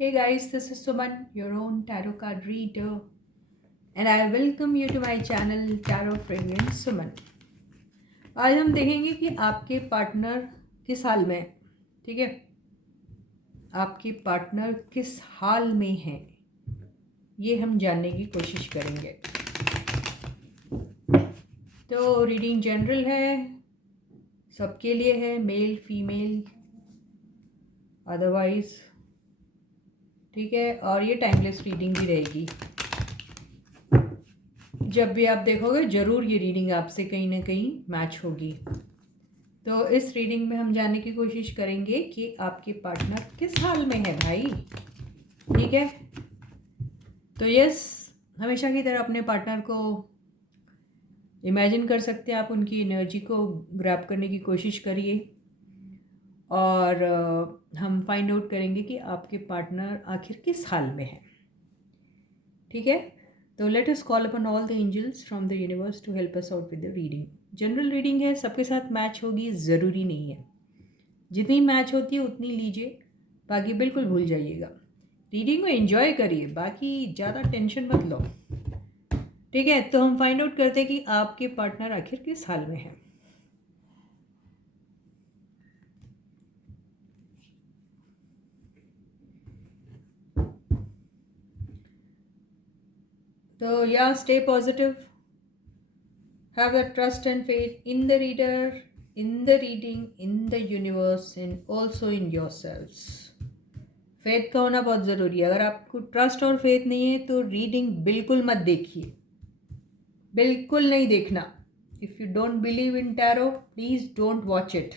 Hey guys, this is Suman, your own tarot card reader, and I welcome you to my channel Tarot Fragrance Suman. आज हम देखेंगे कि आपके partner किस हाल में है। ठीक है, आपके पार्टनर किस हाल में है ये हम जानने की कोशिश करेंगे। तो रीडिंग जनरल है, सबके लिए है, मेल फीमेल अदरवाइज। ठीक है, और ये टाइमलेस रीडिंग भी रहेगी। जब भी आप देखोगे ज़रूर ये रीडिंग आपसे कहीं ना कहीं मैच होगी। तो इस रीडिंग में हम जानने की कोशिश करेंगे कि आपके पार्टनर किस हाल में है भाई। ठीक है, तो यस, हमेशा की तरह अपने पार्टनर को इमेजिन कर सकते हैं आप, उनकी एनर्जी को ग्रैब करने की कोशिश करिए और हम फाइंड आउट करेंगे कि आपके पार्टनर आखिर किस हाल में है। ठीक है, तो लेट अस कॉल अपन all the angels from the universe to help us out with the reading. General reading है, सबके साथ मैच होगी ज़रूरी नहीं है, जितनी मैच होती है उतनी लीजिए, बाकी बिल्कुल भूल जाइएगा। रीडिंग को एंजॉय करिए, बाकी ज़्यादा टेंशन मत लो। ठीक है, तो हम फाइंड आउट करते हैं कि आपके पार्टनर आखिर किस हाल में है। तो या stay positive, have a trust and faith in the reader, in the reading, in the universe and also in yourselves. Faith का होना बहुत ज़रूरी है। अगर आपको ट्रस्ट और फेथ नहीं है तो रीडिंग बिल्कुल मत देखिए, बिल्कुल नहीं देखना। If you don't believe in tarot please don't watch it.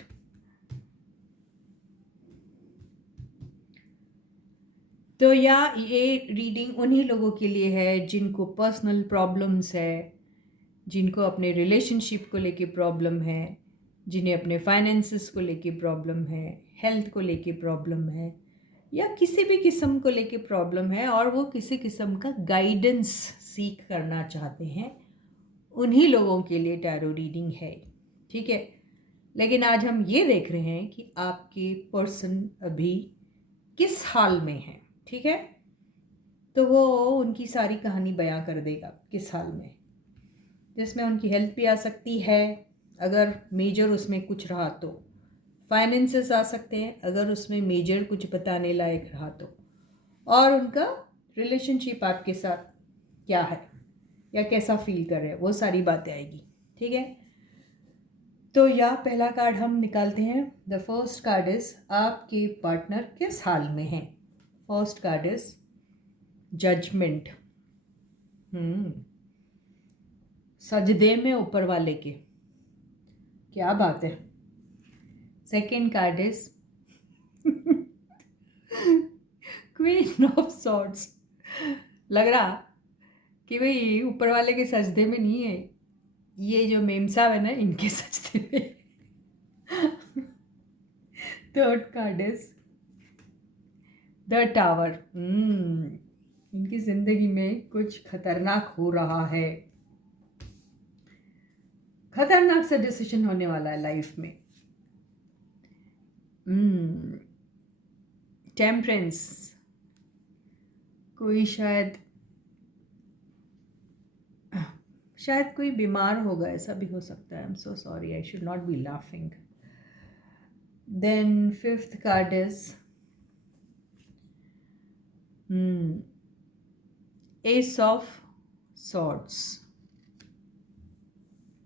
तो या ये रीडिंग उन्हीं लोगों के लिए है जिनको पर्सनल प्रॉब्लम्स है, जिनको अपने रिलेशनशिप को लेके प्रॉब्लम है, जिन्हें अपने फाइनेंसेस को लेके प्रॉब्लम है, हेल्थ को लेके प्रॉब्लम है, या किसी भी किस्म को लेके प्रॉब्लम है और वो किसी किस्म का गाइडेंस सीख करना चाहते हैं, उन्हीं लोगों के लिए टैरो रीडिंग है। ठीक है, लेकिन आज हम ये देख रहे हैं कि आपके पर्सन अभी किस हाल में है। ठीक है, तो वो उनकी सारी कहानी बयां कर देगा किस हाल में, जिसमें उनकी हेल्थ भी आ सकती है अगर मेजर उसमें कुछ रहा तो, फाइनेंसेस आ सकते हैं अगर उसमें मेजर कुछ बताने लायक रहा तो, और उनका रिलेशनशिप आपके साथ क्या है या कैसा फील कर रहे हैं, वो सारी बातें आएगी। ठीक है, तो या पहला कार्ड हम निकालते हैं। द फर्स्ट कार्ड इज आपके पार्टनर किस हाल में है। First card is judgement. सजदे में ऊपर वाले के, क्या बात है। Second card is queen of swords. लग रहा कि भाई ऊपर वाले के सजदे में नहीं है, ये जो मेम साहब है ना इनके सजदे में। Third card is the tower. इनकी जिंदगी में कुछ खतरनाक हो रहा है, खतरनाक सा डिसीजन होने वाला है लाइफ में। टेम्परेंस, कोई शायद कोई बीमार होगा, ऐसा भी हो सकता है। I am so sorry, I should not be laughing. Then fifth card is ace of swords.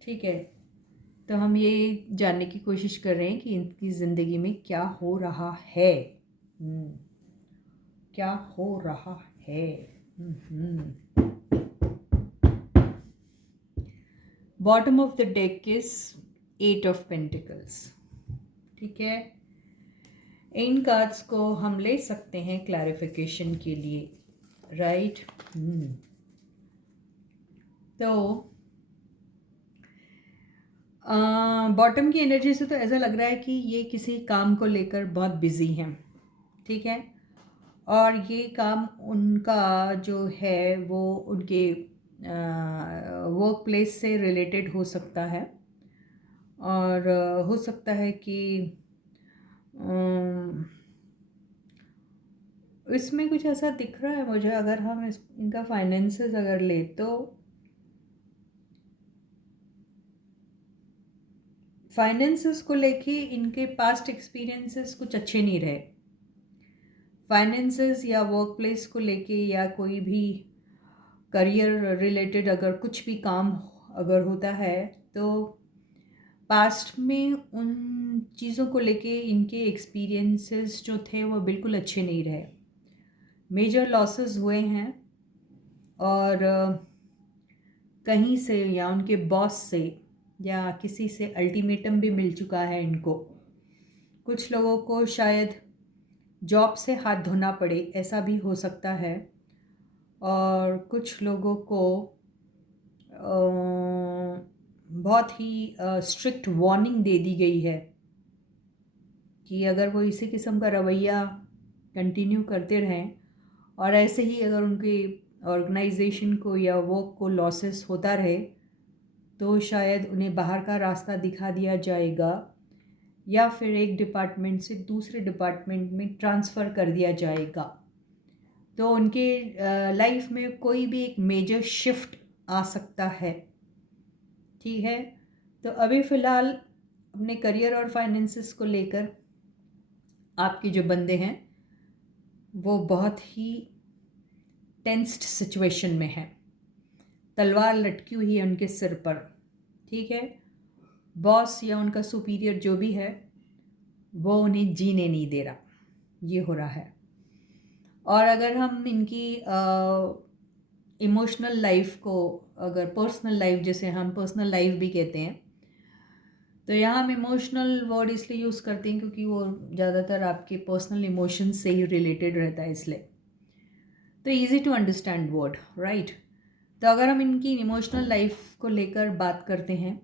ठीक है, तो हम ये जानने की कोशिश कर रहे हैं कि इनकी ज़िंदगी में क्या हो रहा है। क्या हो रहा है। Bottom of the deck is 8 of pentacles. ठीक है, इन कार्ड्स को हम ले सकते हैं क्लैरिफिकेशन के लिए, राइट। तो बॉटम की एनर्जी से तो ऐसा लग रहा है कि ये किसी काम को लेकर बहुत बिजी हैं। ठीक है, और ये काम उनका जो है वो उनके वर्क प्लेस से रिलेटेड हो सकता है, और हो सकता है कि इसमें कुछ ऐसा दिख रहा है मुझे, अगर हम इनका फाइनेंसेस अगर ले तो फाइनेंसेस को लेके इनके पास्ट एक्सपीरियंसेस कुछ अच्छे नहीं रहे। फाइनेंसेस या वर्क प्लेस को लेके या कोई भी करियर रिलेटेड अगर कुछ भी काम अगर होता है तो पास्ट में उन चीज़ों को लेके इनके एक्सपीरियंसेस जो थे वो बिल्कुल अच्छे नहीं रहे। मेजर लॉसेस हुए हैं और कहीं से या उनके बॉस से या किसी से अल्टीमेटम भी मिल चुका है इनको। कुछ लोगों को शायद जॉब से हाथ धोना पड़े, ऐसा भी हो सकता है। और कुछ लोगों को बहुत ही स्ट्रिक्ट वार्निंग दे दी गई है कि अगर वो इसी किस्म का रवैया कंटिन्यू करते रहें और ऐसे ही अगर उनके ऑर्गेनाइजेशन को या वर्क को लॉसेस होता रहे तो शायद उन्हें बाहर का रास्ता दिखा दिया जाएगा या फिर एक डिपार्टमेंट से दूसरे डिपार्टमेंट में ट्रांसफ़र कर दिया जाएगा। तो उनके लाइफ में कोई भी एक मेजर शिफ्ट आ सकता है। ठीक है, तो अभी फ़िलहाल अपने करियर और फाइनेंसेस को लेकर आपके जो बंदे हैं वो बहुत ही टेंस्ड सिचुएशन में है। तलवार लटकी हुई है उनके सिर पर। ठीक है, बॉस या उनका सुपीरियर जो भी है वो उन्हें जीने नहीं दे रहा, ये हो रहा है। और अगर हम इनकी इमोशनल लाइफ को, अगर पर्सनल लाइफ जैसे हम पर्सनल लाइफ भी कहते हैं, तो यहाँ हम इमोशनल वर्ड इसलिए यूज़ करते हैं क्योंकि वो ज़्यादातर आपके पर्सनल इमोशन से ही रिलेटेड रहता है, इसलिए तो easy to understand word, right. तो अगर हम इनकी इमोशनल लाइफ को लेकर बात करते हैं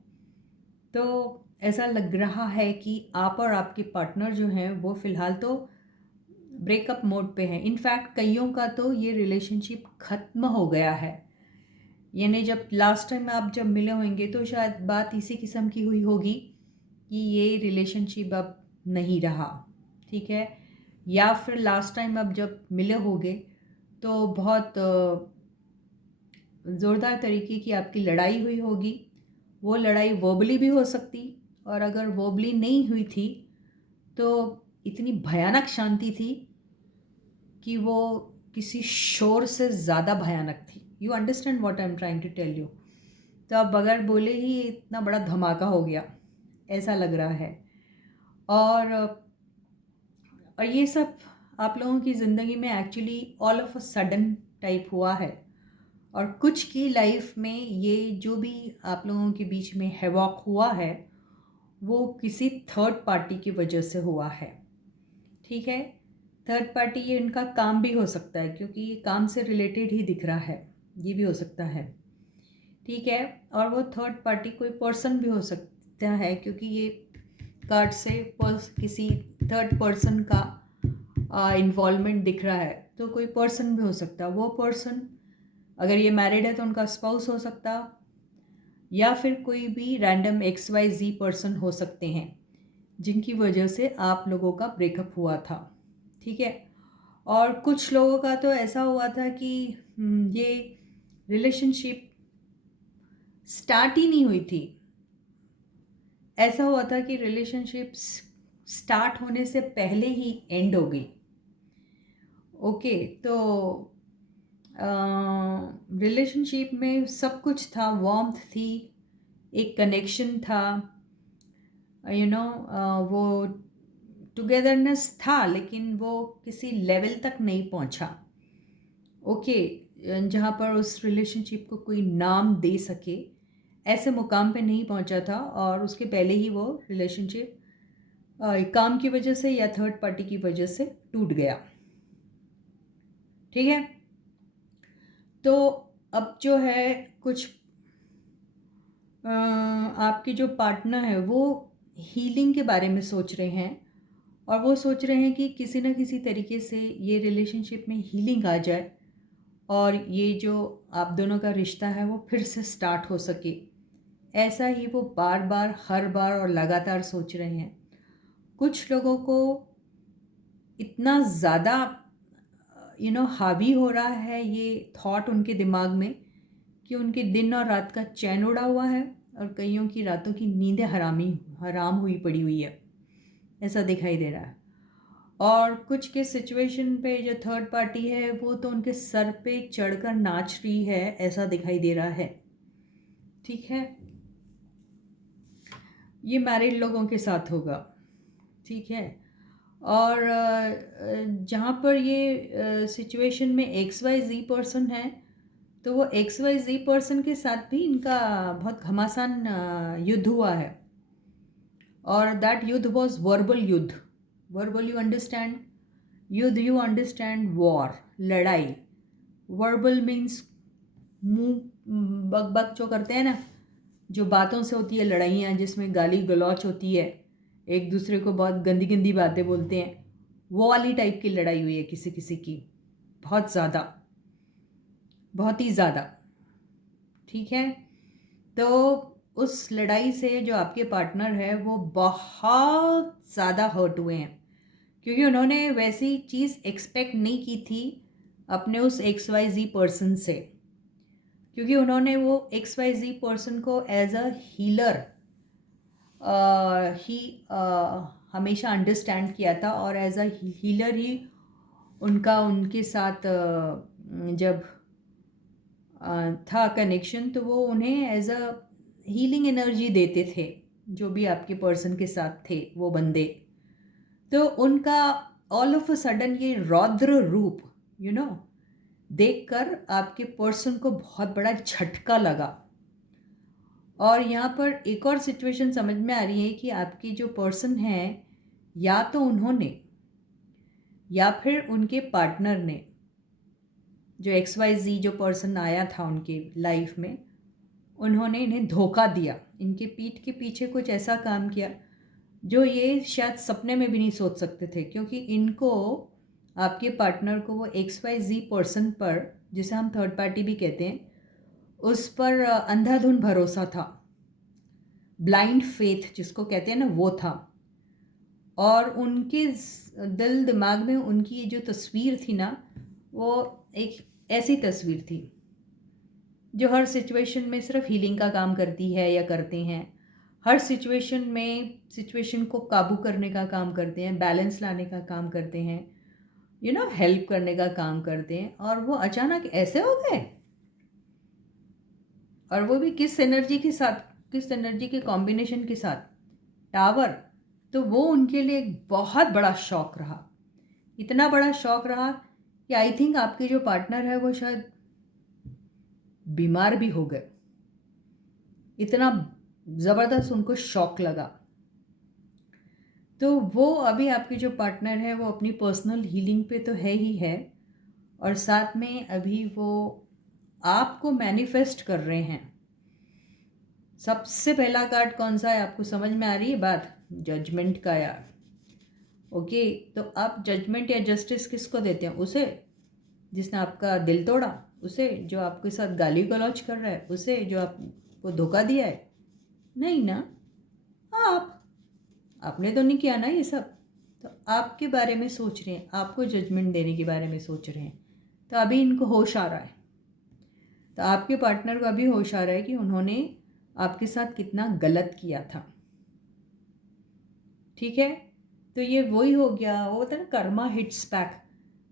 तो ऐसा लग रहा है कि आप और आपके पार्टनर जो हैं वो फ़िलहाल तो ब्रेकअप मोड पे हैं। इनफैक्ट कईयों का तो ये रिलेशनशिप ख़त्म हो गया है। यानी जब लास्ट टाइम आप जब मिले होंगे तो शायद बात इसी किस्म की हुई होगी कि ये रिलेशनशिप अब नहीं रहा। ठीक है, या फिर लास्ट टाइम अब जब मिले होंगे तो बहुत ज़ोरदार तरीके की आपकी लड़ाई हुई होगी। वो लड़ाई वर्बली भी हो सकती, और अगर वर्बली नहीं हुई थी तो इतनी भयानक शांति थी कि वो किसी शोर से ज़्यादा भयानक थी। You understand what I am trying to tell you. तो अब बगैर बोले ही इतना बड़ा धमाका हो गया, ऐसा लग रहा है। और ये सब आप लोगों की ज़िंदगी में actually all of a sudden type हुआ है। और कुछ की लाइफ में ये जो भी आप लोगों के बीच में हैवॉक हुआ है वो किसी थर्ड पार्टी की वजह से हुआ है। ठीक है, थर्ड पार्टी ये इनका काम भी हो सकता है क्योंकि ये काम से रिलेटेड ही दिख रहा है, ये भी हो सकता है। ठीक है, और वो थर्ड पार्टी कोई पर्सन भी हो सकता है क्योंकि ये कार्ड से किसी थर्ड पर्सन का इन्वॉल्वमेंट दिख रहा है, तो कोई पर्सन भी हो सकता है। वो पर्सन अगर ये मैरिड है तो उनका स्पाउस हो सकता, या फिर कोई भी रैंडम XYZ पर्सन हो सकते हैं जिनकी वजह से आप लोगों का ब्रेकअप हुआ था। ठीक है, और कुछ लोगों का तो ऐसा हुआ था कि ये रिलेशनशिप स्टार्ट ही नहीं हुई थी। ऐसा हुआ था कि रिलेशनशिप स्टार्ट होने से पहले ही एंड हो गई। ओके, तो रिलेशनशिप में सब कुछ था, वार्मथ थी, एक कनेक्शन था, वो टुगेदरनेस था, लेकिन वो किसी लेवल तक नहीं पहुंचा। ओके, जहाँ पर उस रिलेशनशिप को कोई नाम दे सके ऐसे मुकाम पे नहीं पहुंचा था, और उसके पहले ही वो रिलेशनशिप काम की वजह से या थर्ड पार्टी की वजह से टूट गया। ठीक है, तो अब जो है कुछ आपके जो पार्टनर है वो हीलिंग के बारे में सोच रहे हैं, और वो सोच रहे हैं कि किसी न किसी तरीके से ये रिलेशनशिप में हीलिंग आ जाए और ये जो आप दोनों का रिश्ता है वो फिर से स्टार्ट हो सके। ऐसा ही वो बार बार, हर बार और लगातार सोच रहे हैं। कुछ लोगों को इतना ज़्यादा हावी हो रहा है ये थॉट उनके दिमाग में कि उनके दिन और रात का चैन उड़ा हुआ है और कईयों की रातों की नींदें हराम हुई पड़ी हुई है, ऐसा दिखाई दे रहा है। और कुछ के सिचुएशन पे जो थर्ड पार्टी है वो तो उनके सर पे चढ़कर नाच रही है, ऐसा दिखाई दे रहा है। ठीक है, ये मैरिड लोगों के साथ होगा। ठीक है, और जहाँ पर ये सिचुएशन में XYZ पर्सन है, तो वो XYZ पर्सन के साथ भी इनका बहुत घमासान युद्ध हुआ है। और दैट युद्ध वॉज वर्बल युद्ध। वर्बल यू अंडरस्टैंड, युद्ध यू अंडरस्टैंड, वॉर, लड़ाई। वर्बल मीन्स मुंह बक बक जो करते हैं ना, जो बातों से होती है लड़ाइयाँ, जिसमें गाली गलौच होती है, एक दूसरे को बहुत गंदी गंदी बातें बोलते हैं, वो वाली टाइप की लड़ाई हुई है किसी किसी की, बहुत ज़्यादा, बहुत ही ज़्यादा। ठीक है, तो उस लड़ाई से जो आपके पार्टनर है वो बहुत ज़्यादा हर्ट हुए हैं, क्योंकि उन्होंने वैसी चीज़ एक्सपेक्ट नहीं की थी अपने उस XYZ पर्सन से, क्योंकि उन्होंने वो XYZ पर्सन को एज अ हीलर ही हमेशा अंडरस्टैंड किया था, और एज अ हीलर ही उनके साथ जब था कनेक्शन, तो वो उन्हें एज अ हीलिंग एनर्जी देते थे, जो भी आपके पर्सन के साथ थे वो बंदे। तो उनका ऑल ऑफ अ सडन ये रौद्र रूप देखकर आपके पर्सन को बहुत बड़ा झटका लगा। और यहाँ पर एक और सिचुएशन समझ में आ रही है कि आपकी जो पर्सन है, या तो उन्होंने या फिर उनके पार्टनर ने, जो XYZ जो पर्सन आया था उनके लाइफ में, उन्होंने इन्हें धोखा दिया, इनके पीठ के पीछे कुछ ऐसा काम किया जो ये शायद सपने में भी नहीं सोच सकते थे, क्योंकि इनको, आपके पार्टनर को, वो XYZ पर्सन पर, जिसे हम थर्ड पार्टी भी कहते हैं, उस पर अंधाधुंध भरोसा था, ब्लाइंड फेथ जिसको कहते हैं ना, वो था। और उनके दिल दिमाग में उनकी जो तस्वीर थी ना, वो एक ऐसी तस्वीर थी जो हर सिचुएशन में सिर्फ हीलिंग का काम करती है या करते हैं, हर सिचुएशन में सिचुएशन को काबू करने का काम करते हैं, बैलेंस लाने का काम करते हैं, हेल्प करने का काम करते हैं। और वो अचानक ऐसे हो गए, और वो भी किस एनर्जी के साथ, किस एनर्जी के कॉम्बिनेशन के साथ, टावर। तो वो उनके लिए एक बहुत बड़ा शॉक रहा, इतना बड़ा शॉक रहा कि आई थिंक आपके जो पार्टनर है वो शायद बीमार भी हो गए, इतना ज़बरदस्त उनको शॉक लगा। तो वो अभी आपके जो पार्टनर है वो अपनी पर्सनल हीलिंग पे तो है ही है, और साथ में अभी वो आपको मैनिफेस्ट कर रहे हैं। सबसे पहला कार्ड कौन सा है, आपको समझ में आ रही है बात? जजमेंट का यार। ओके, तो आप जजमेंट या जस्टिस किसको देते हैं? उसे जिसने आपका दिल तोड़ा, उसे जो आपके साथ गाली गलौज कर रहा है, उसे जो आपको धोखा दिया है? नहीं ना, आपने तो नहीं किया ना ये सब। तो आपके बारे में सोच रहे हैं, आपको जजमेंट देने के बारे में सोच रहे हैं। तो अभी इनको होश आ रहा है, तो आपके पार्टनर को अभी होश आ रहा है कि उन्होंने आपके साथ कितना गलत किया था। ठीक है, तो ये वही हो गया, वो होता है ना, कर्मा हिट्स बैक।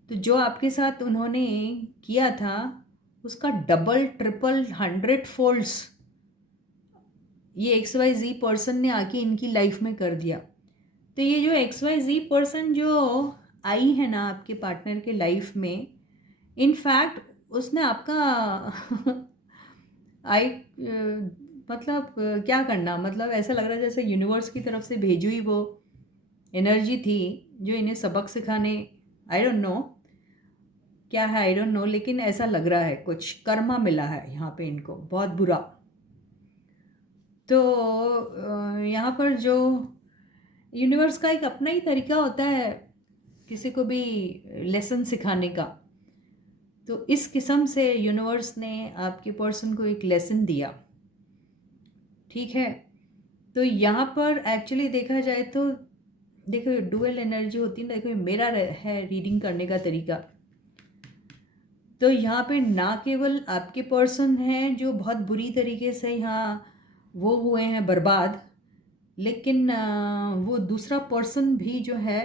तो जो आपके साथ उन्होंने किया था उसका डबल ट्रिपल 100 फोल्ड्स ये XYZ पर्सन ने आके इनकी लाइफ में कर दिया। तो ये जो XYZ पर्सन जो आई है ना आपके पार्टनर के लाइफ में, इनफैक्ट उसने आपका आई मतलब क्या करना, मतलब ऐसा लग रहा है जैसे यूनिवर्स की तरफ से भेजी हुई वो एनर्जी थी जो इन्हें सबक सिखाने, आई डोंट नो क्या है, आई डोंट नो, लेकिन ऐसा लग रहा है कुछ कर्मा मिला है यहाँ पे इनको, बहुत बुरा। तो यहाँ पर जो यूनिवर्स का एक अपना ही तरीका होता है किसी को भी लेसन सिखाने का। तो इस किस्म से यूनिवर्स ने आपके पर्सन को एक लेसन दिया। ठीक है, तो यहाँ पर एक्चुअली देखा जाए तो देखो डुअल एनर्जी होती है ना। देखो मेरा है रीडिंग करने का तरीका, तो यहाँ पे ना केवल आपके पर्सन हैं जो बहुत बुरी तरीके से यहाँ वो हुए हैं बर्बाद, लेकिन वो दूसरा पर्सन भी जो है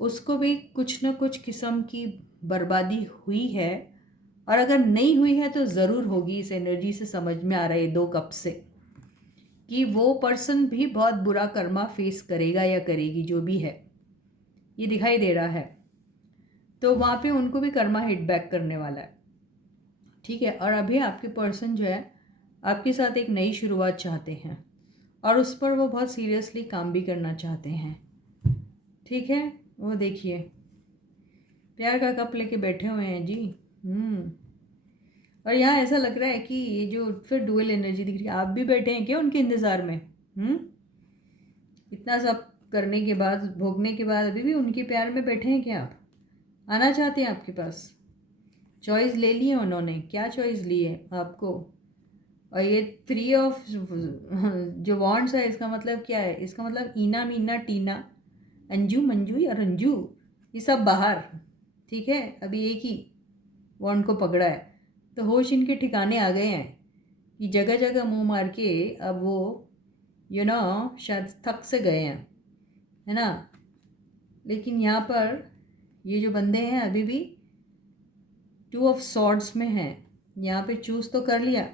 उसको भी कुछ न कुछ किस्म की बर्बादी हुई है। और अगर नहीं हुई है तो ज़रूर होगी। इस एनर्जी से समझ में आ रहा है 2 कप से कि वो पर्सन भी बहुत बुरा कर्मा फेस करेगा या करेगी, जो भी है ये दिखाई दे रहा है। तो वहाँ पे उनको भी कर्मा हिट बैक करने वाला है, ठीक है। और अभी आपके पर्सन जो है आपके साथ एक नई शुरुआत चाहते हैं और उस पर वो बहुत सीरियसली काम भी करना चाहते हैं, ठीक है। वो देखिए प्यार का कप लेके बैठे हुए हैं जी। और यहाँ ऐसा लग रहा है कि ये जो फिर डुअल एनर्जी दिख रही है, आप भी बैठे हैं क्या उनके इंतज़ार में? इतना सब करने के बाद, भोगने के बाद अभी भी उनके प्यार में बैठे हैं क्या आप? आना चाहते हैं आपके पास? चॉइस ले ली है उन्होंने। क्या चॉइस ली है आपको? और ये 3 ऑफ जो वॉन्ड्स है, इसका मतलब क्या है? इसका मतलब ईना मीना टीना, अंजू मंजू या रंजू, ये सब बाहर, ठीक है। अभी एक ही वॉन्ड को पकड़ा है तो होश इनके ठिकाने आ गए हैं कि जगह जगह मुंह मार के अब वो शायद थक से गए हैं, है ना। लेकिन यहाँ पर ये जो बंदे हैं अभी भी 2 ऑफ सॉर्ड्स में हैं। यहाँ पे चूज़ तो कर लिया,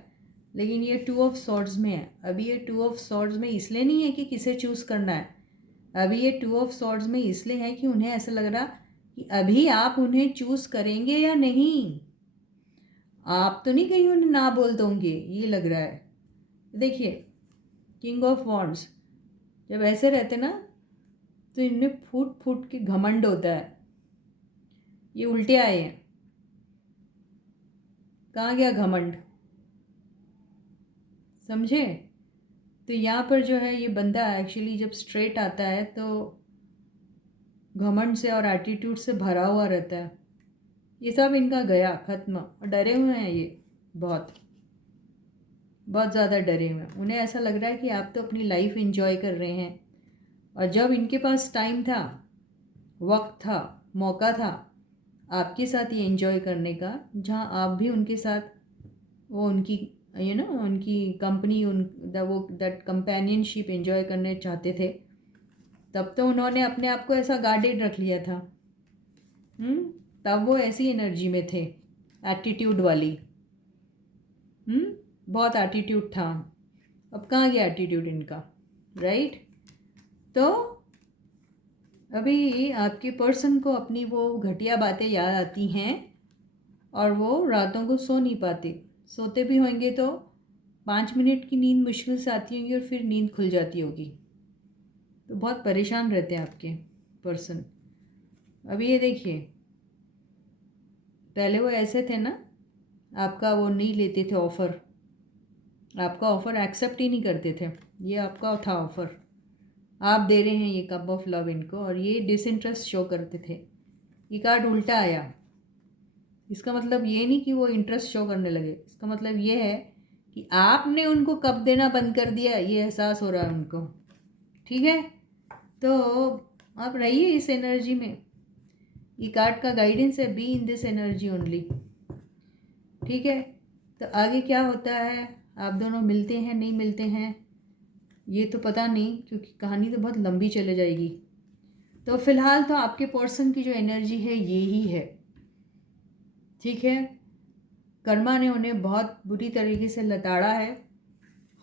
लेकिन ये 2 ऑफ सॉर्ड्स में है। अभी ये 2 ऑफ सॉर्ड्स में इसलिए नहीं है कि किसे चूज़ करना है। अभी ये 2 ऑफ सॉर्ड्स में इसलिए है कि उन्हें ऐसा लग रहा कि अभी आप उन्हें चूज़ करेंगे या नहीं। आप तो नहीं कहीं उन्हें ना बोल दोगे, ये लग रहा है। देखिए किंग ऑफ वॉन्ड्स जब ऐसे रहते ना तो इनमें फूट फूट के घमंड होता है। ये उल्टे आए हैं। कहाँ गया घमंड? समझे? तो यहाँ पर जो है ये बंदा एक्चुअली जब स्ट्रेट आता है तो घमंड से और एटीट्यूड से भरा हुआ रहता है। ये सब इनका गया ख़त्म। और डरे हुए हैं ये, बहुत बहुत ज़्यादा डरे हुए हैं। उन्हें ऐसा लग रहा है कि आप तो अपनी लाइफ एंजॉय कर रहे हैं, और जब इनके पास टाइम था, वक्त था, मौका था आपके साथ ये एंजॉय करने का, जहाँ आप भी उनके साथ वो उनकी उनकी कंपनी, वो दैट कंपेनियनशिप एंजॉय करने चाहते थे, तब तो उन्होंने अपने आप को ऐसा गार्डेड रख लिया था। तब वो ऐसी एनर्जी में थे, एटीट्यूड वाली। बहुत एटीट्यूड था। अब कहाँ गया एटीट्यूड इनका, राइट। तो अभी आपके पर्सन को अपनी वो घटिया बातें याद आती हैं और वो रातों को सो नहीं पाते। सोते भी होंगे तो 5 मिनट की नींद मुश्किल से आती होगी और फिर नींद खुल जाती होगी। तो बहुत परेशान रहते हैं आपके पर्सन। अभी ये देखिए, पहले वो ऐसे थे ना, आपका वो नहीं लेते थे ऑफ़र, आपका ऑफ़र एक्सेप्ट ही नहीं करते थे। ये आपका था ऑफ़र, आप दे रहे हैं ये कप ऑफ लव इनको, और ये डिसइंटरेस्ट शो करते थे। ये कार्ड उल्टा आया। इसका मतलब ये नहीं कि वो इंटरेस्ट शो करने लगे, इसका मतलब ये है कि आपने उनको कप देना बंद कर दिया, ये एहसास हो रहा है उनको, ठीक है। तो आप रहिए इस एनर्जी में। ये कार्ड का गाइडेंस है, be in this energy only, ठीक है। तो आगे क्या होता है, आप दोनों मिलते हैं नहीं मिलते हैं ये तो पता नहीं, क्योंकि कहानी तो बहुत लंबी चले जाएगी। तो फिलहाल तो आपके पर्सन की जो एनर्जी है ये ही है, ठीक है। कर्मा ने उन्हें बहुत बुरी तरीके से लताड़ा है,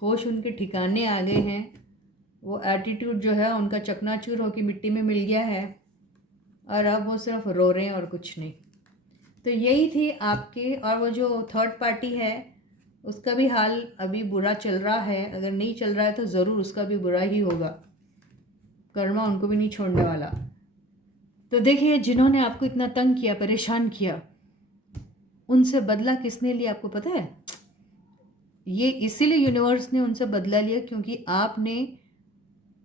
होश उनके ठिकाने आ गए हैं, वो एटीट्यूड जो है उनका चकनाचूर होकर मिट्टी में मिल गया है, और अब वो सिर्फ रो रहे हैं और कुछ नहीं। तो यही थी आपके। और वो जो थर्ड पार्टी है उसका भी हाल अभी बुरा चल रहा है, अगर नहीं चल रहा है तो ज़रूर उसका भी बुरा ही होगा। कर्मा उनको भी नहीं छोड़ने वाला। तो देखिए, जिन्होंने आपको इतना तंग किया, परेशान किया, उनसे बदला किसने लिया आपको पता है? ये इसीलिए यूनिवर्स ने उनसे बदला लिया क्योंकि आप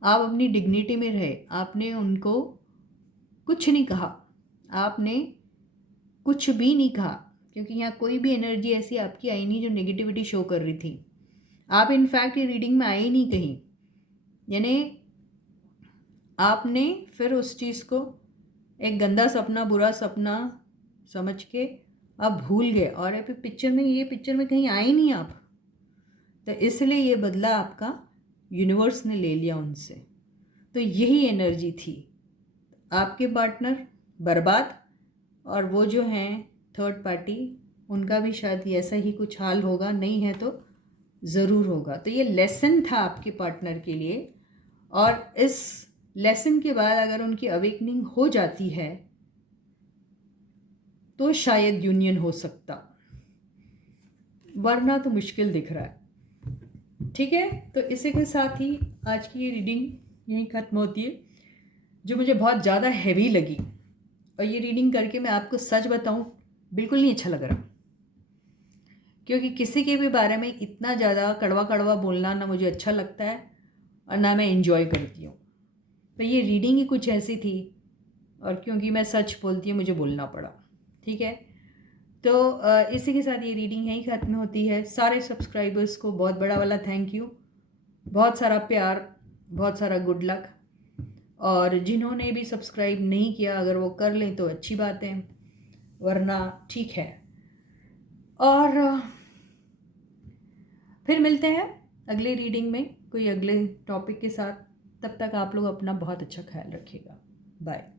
अपनी डिग्निटी में रहे। आपने उनको कुछ नहीं कहा, आपने कुछ भी नहीं कहा, क्योंकि यहाँ कोई भी एनर्जी ऐसी आपकी आई नहीं जो नेगेटिविटी शो कर रही थी। आप इनफैक्ट ये रीडिंग में आए ही नहीं कहीं, यानी आपने फिर उस चीज़ को एक गंदा सपना, बुरा सपना समझ के आप भूल गए और अभी ये पिक्चर में कहीं आए नहीं आप, तो इसलिए ये बदला आपका यूनिवर्स ने ले लिया उनसे। तो यही एनर्जी थी, आपके पार्टनर बर्बाद और वो जो हैं थर्ड पार्टी, उनका भी शायद ऐसा ही कुछ हाल होगा, नहीं है तो ज़रूर होगा। तो ये लेसन था आपके पार्टनर के लिए, और इस लेसन के बाद अगर उनकी अवेकनिंग हो जाती है तो शायद यूनियन हो सकता, वरना तो मुश्किल दिख रहा है। ठीक है, तो इसी के साथ ही आज की ये रीडिंग यहीं ख़त्म होती है, जो मुझे बहुत ज़्यादा हैवी लगी। और ये रीडिंग करके मैं आपको सच बताऊं, बिल्कुल नहीं अच्छा लग रहा, क्योंकि किसी के भी बारे में इतना ज़्यादा कड़वा कड़वा बोलना ना मुझे अच्छा लगता है और ना मैं इन्जॉय करती हूँ। तो ये रीडिंग ही कुछ ऐसी थी, और क्योंकि मैं सच बोलती हूँ मुझे बोलना पड़ा। ठीक है, तो इसी के साथ ये रीडिंग यहीं ख़त्म होती है। सारे सब्सक्राइबर्स को बहुत बड़ा वाला थैंक यू, बहुत सारा प्यार, बहुत सारा गुड लक। और जिन्होंने भी सब्सक्राइब नहीं किया, अगर वो कर लें तो अच्छी बात है, वरना ठीक है। और फिर मिलते हैं अगली रीडिंग में कोई अगले टॉपिक के साथ। तब तक आप लोग अपना बहुत अच्छा ख्याल रखिएगा। बाय।